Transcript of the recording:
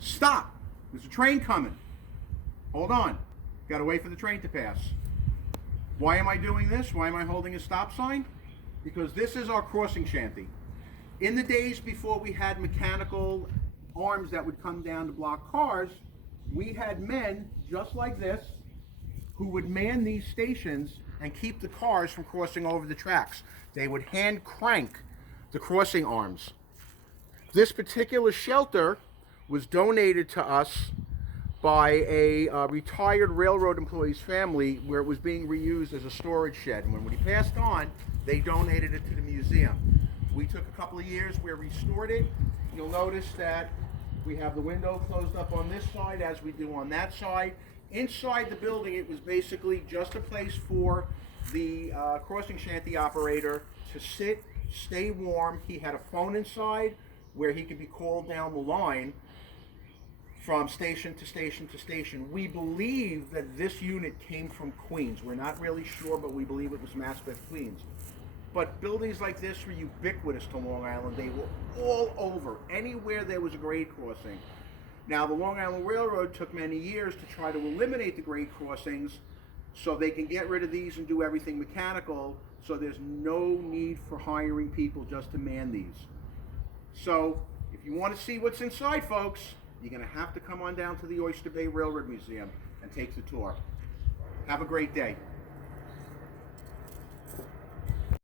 Stop! There's a train coming. Hold on. Got to wait for the train to pass. Why am I doing this? Why am I holding a stop sign? Because this is our crossing shanty. In the days before we had mechanical arms that would come down to block cars, we had men just like this who would man these stations and keep the cars from crossing over the tracks. They would hand crank the crossing arms. This particular shelter was donated to us by a retired railroad employee's family, where it was being reused as a storage shed. And when he passed on, they donated it to the museum. We took a couple of years, we restored it. You'll notice that we have the window closed up on this side as we do on that side. Inside the building, it was basically just a place for the crossing shanty operator to sit, stay warm. He had a phone inside where he could be called down the line from station to station to station. We believe that this unit came from Queens. We're not really sure, but we believe it was Maspeth, Queens. But buildings like this were ubiquitous to Long Island. They were all over, anywhere there was a grade crossing. Now, the Long Island Railroad took many years to try to eliminate the grade crossings so they can get rid of these and do everything mechanical, so there's no need for hiring people just to man these. So, if you want to see what's inside, folks, you're going to have to come on down to the Oyster Bay Railroad Museum and take the tour. Have a great day.